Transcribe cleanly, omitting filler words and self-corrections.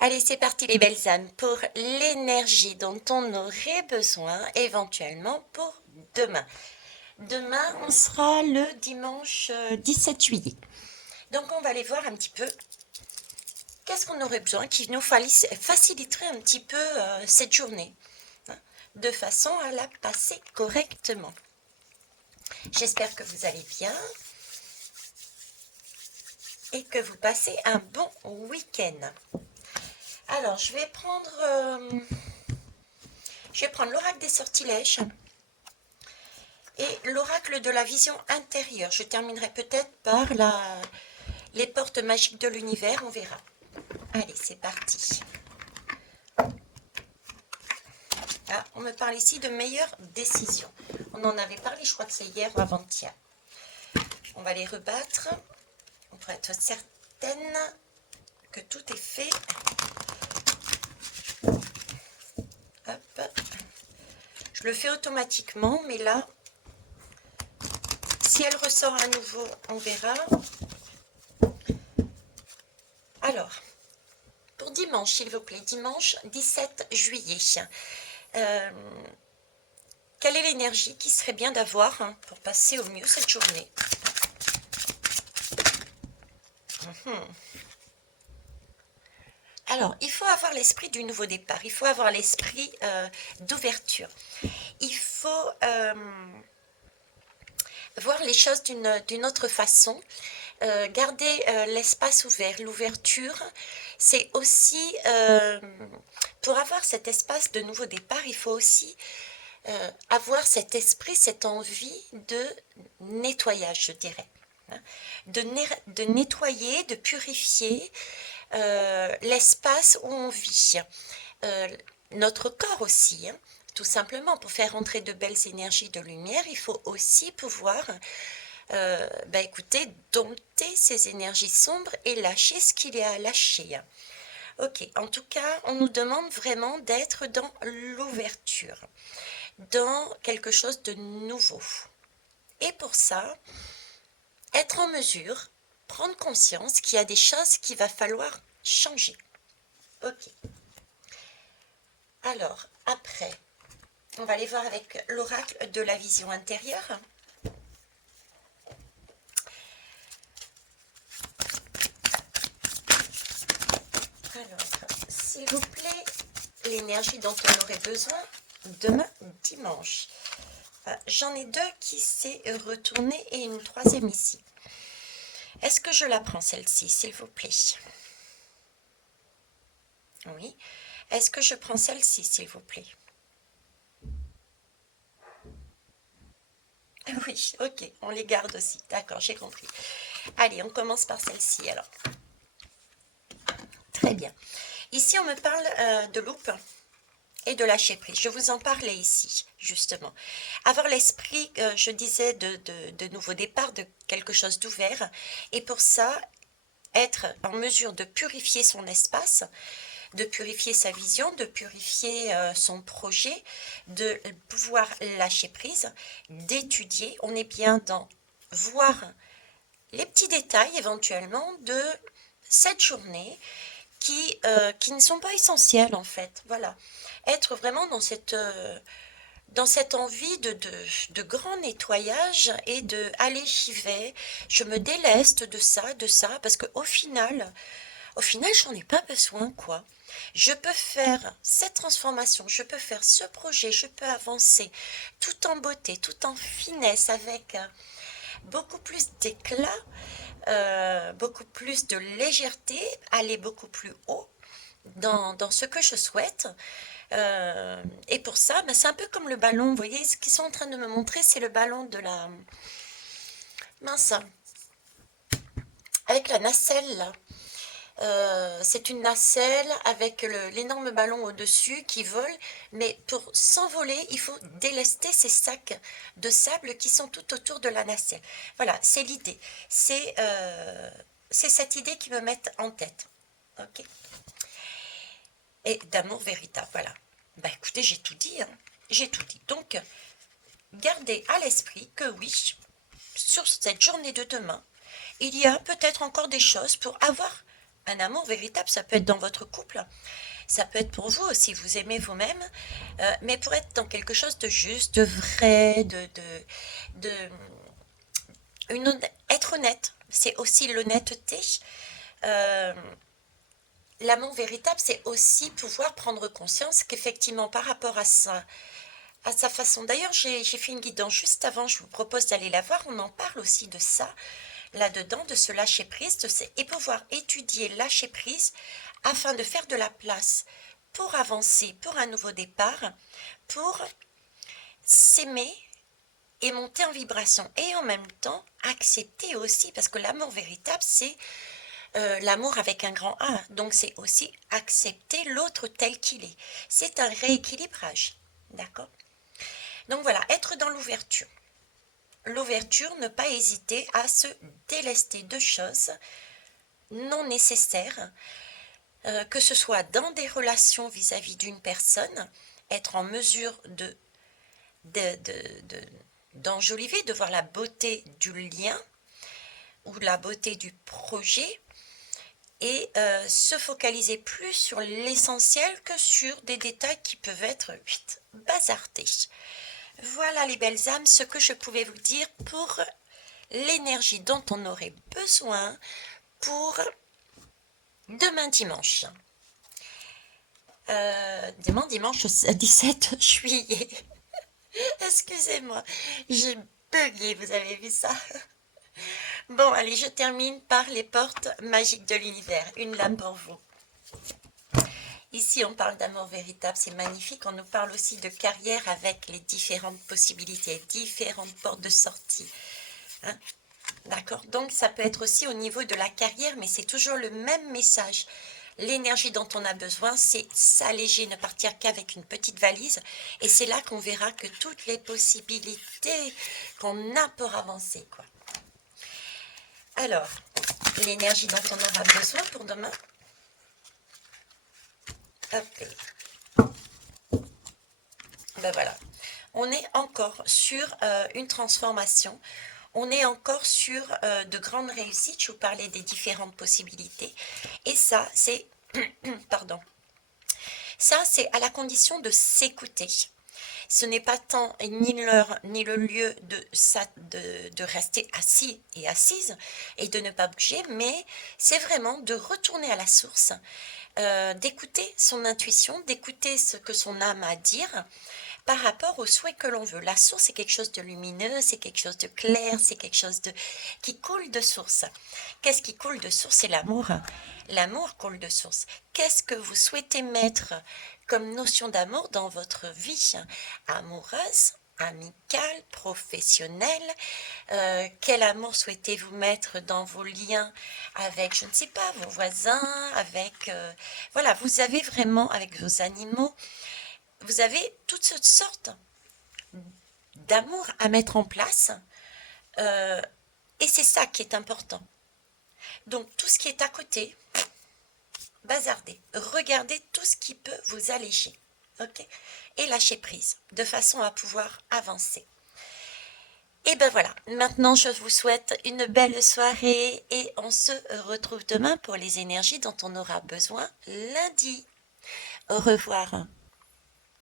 Allez, c'est parti les belles âmes pour l'énergie dont on aurait besoin éventuellement pour demain. Demain, on sera le dimanche 17 juillet. Donc, on va aller voir un petit peu qu'est-ce qu'on aurait besoin qui nous faciliterait un petit peu cette journée, hein, de façon à la passer correctement. J'espère que vous allez bien et que vous passez un bon week-end. Alors, je vais prendre l'oracle des sortilèges et l'oracle de la vision intérieure. Je terminerai peut-être par les portes magiques de l'univers, on verra. Allez, c'est parti. Ah, on me parle ici de meilleures décisions. On en avait parlé, je crois que c'est hier ou avant-hier. On va les rebattre pour être certaine que tout est fait. Hop. Je le fais automatiquement, mais là, si elle ressort à nouveau, on verra. Alors, pour dimanche, s'il vous plaît, dimanche 17 juillet. Quelle est l'énergie qui serait bien d'avoir pour passer au mieux cette journée? Alors, il faut avoir l'esprit du nouveau départ, il faut avoir l'esprit d'ouverture. Il faut voir les choses d'une autre façon, garder l'espace ouvert. L'ouverture, c'est aussi, pour avoir cet espace de nouveau départ, il faut aussi avoir cet esprit, cette envie de nettoyage, je dirais. De nettoyer, de purifier l'espace où on vit. Notre corps aussi, hein. Tout simplement, pour faire entrer de belles énergies de lumière, il faut aussi pouvoir écoutez, dompter ces énergies sombres et lâcher ce qu'il y a à lâcher. Ok, en tout cas, on nous demande vraiment d'être dans l'ouverture, dans quelque chose de nouveau. Et pour ça, être en mesure, prendre conscience qu'il y a des choses qu'il va falloir changer. Ok. Alors, après, on va aller voir avec l'oracle de la vision intérieure. Alors, s'il vous plaît, l'énergie dont on aurait besoin demain dimanche. J'en ai deux qui s'est retournée et une troisième ici. Est-ce que je la prends celle-ci, s'il vous plaît? Oui. Est-ce que je prends celle-ci, s'il vous plaît? Oui, ok, on les garde aussi. D'accord, j'ai compris. Allez, on commence par celle-ci alors. Très bien. Ici, on me parle de loupe et de lâcher prise. Je vous en parlais ici, justement. Avoir l'esprit, je disais, de nouveau départ, de quelque chose d'ouvert. Et pour ça, être en mesure de purifier son espace, de purifier sa vision, de purifier son projet, de pouvoir lâcher prise, d'étudier. On est bien dans voir les petits détails éventuellement de cette journée qui ne sont pas essentiels en fait. Voilà. Être vraiment dans cette envie de grand nettoyage et de allez, j'y vais, je me déleste de ça, parce qu'au final, j'en ai pas besoin, quoi. Je peux faire cette transformation, je peux faire ce projet, je peux avancer tout en beauté, tout en finesse, avec beaucoup plus d'éclat, beaucoup plus de légèreté, aller beaucoup plus haut dans ce que je souhaite. Et pour ça, c'est un peu comme le ballon. Vous voyez, ce qu'ils sont en train de me montrer, c'est le ballon de la mince, avec la nacelle là. C'est une nacelle avec l'énorme ballon au-dessus qui vole, mais pour s'envoler, il faut délester ces sacs de sable qui sont tout autour de la nacelle. Voilà, c'est l'idée. C'est cette idée qui me met en tête. Ok. Et d'amour véritable, voilà. Bah écoutez, j'ai tout dit, hein. J'ai tout dit. Donc, gardez à l'esprit que oui, sur cette journée de demain, il y a peut-être encore des choses pour avoir un amour véritable, ça peut être dans votre couple, ça peut être pour vous si vous aimez vous-même, mais pour être dans quelque chose de juste, de vrai, de être honnête. C'est aussi l'honnêteté. Euh, L'amour véritable, c'est aussi pouvoir prendre conscience qu'effectivement, par rapport à sa façon. D'ailleurs, j'ai fait une guidance juste avant, je vous propose d'aller la voir. On en parle aussi de ça, là-dedans, de ce lâcher prise, et pouvoir étudier lâcher prise afin de faire de la place pour avancer, pour un nouveau départ, pour s'aimer et monter en vibration. Et en même temps, accepter aussi, parce que l'amour véritable, c'est l'amour avec un grand A. Donc c'est aussi accepter l'autre tel qu'il est. C'est un rééquilibrage. D'accord? Donc voilà, être dans l'ouverture. L'ouverture, ne pas hésiter à se délester de choses non nécessaires, que ce soit dans des relations vis-à-vis d'une personne, être en mesure d'enjoliver, de voir la beauté du lien ou la beauté du projet, et se focaliser plus sur l'essentiel que sur des détails qui peuvent être bazardés. Voilà les belles âmes, ce que je pouvais vous dire pour l'énergie dont on aurait besoin pour demain dimanche. Dimanche 17 juillet. Excusez-moi, j'ai bugué, vous avez vu ça? Bon, allez, je termine par les portes magiques de l'univers. Une lame pour vous. Ici, on parle d'amour véritable, c'est magnifique. On nous parle aussi de carrière avec les différentes possibilités, différentes portes de sortie. Hein? D'accord? Donc, ça peut être aussi au niveau de la carrière, mais c'est toujours le même message. L'énergie dont on a besoin, c'est s'alléger, ne partir qu'avec une petite valise. Et c'est là qu'on verra que toutes les possibilités qu'on a pour avancer, quoi. Alors, l'énergie dont on aura besoin pour demain. Hop. Ben voilà. On est encore sur une transformation. On est encore sur de grandes réussites. Je vous parlais des différentes possibilités. Et ça, c'est... Pardon. Ça, c'est à la condition de s'écouter. Ce n'est pas tant ni l'heure ni le lieu de rester assis et assise et de ne pas bouger, mais c'est vraiment de retourner à la source, d'écouter son intuition, d'écouter ce que son âme a à dire par rapport au souhait que l'on veut. La source, c'est quelque chose de lumineux, c'est quelque chose de clair, c'est quelque chose qui coule de source. Qu'est-ce qui coule de source? C'est l'amour. L'amour coule de source. Qu'est-ce que vous souhaitez mettre comme notion d'amour dans votre vie amoureuse, amicale, professionnelle? Quel amour souhaitez-vous mettre dans vos liens avec, je ne sais pas, vos voisins, avec... voilà, vous avez vraiment, avec vos animaux, vous avez toutes sortes d'amour à mettre en place. Et c'est ça qui est important. Donc, tout ce qui est à côté, bazardez. Regardez tout ce qui peut vous alléger. Ok? Et lâchez prise, de façon à pouvoir avancer. Et ben voilà, maintenant je vous souhaite une belle soirée et on se retrouve demain pour les énergies dont on aura besoin lundi. Au revoir.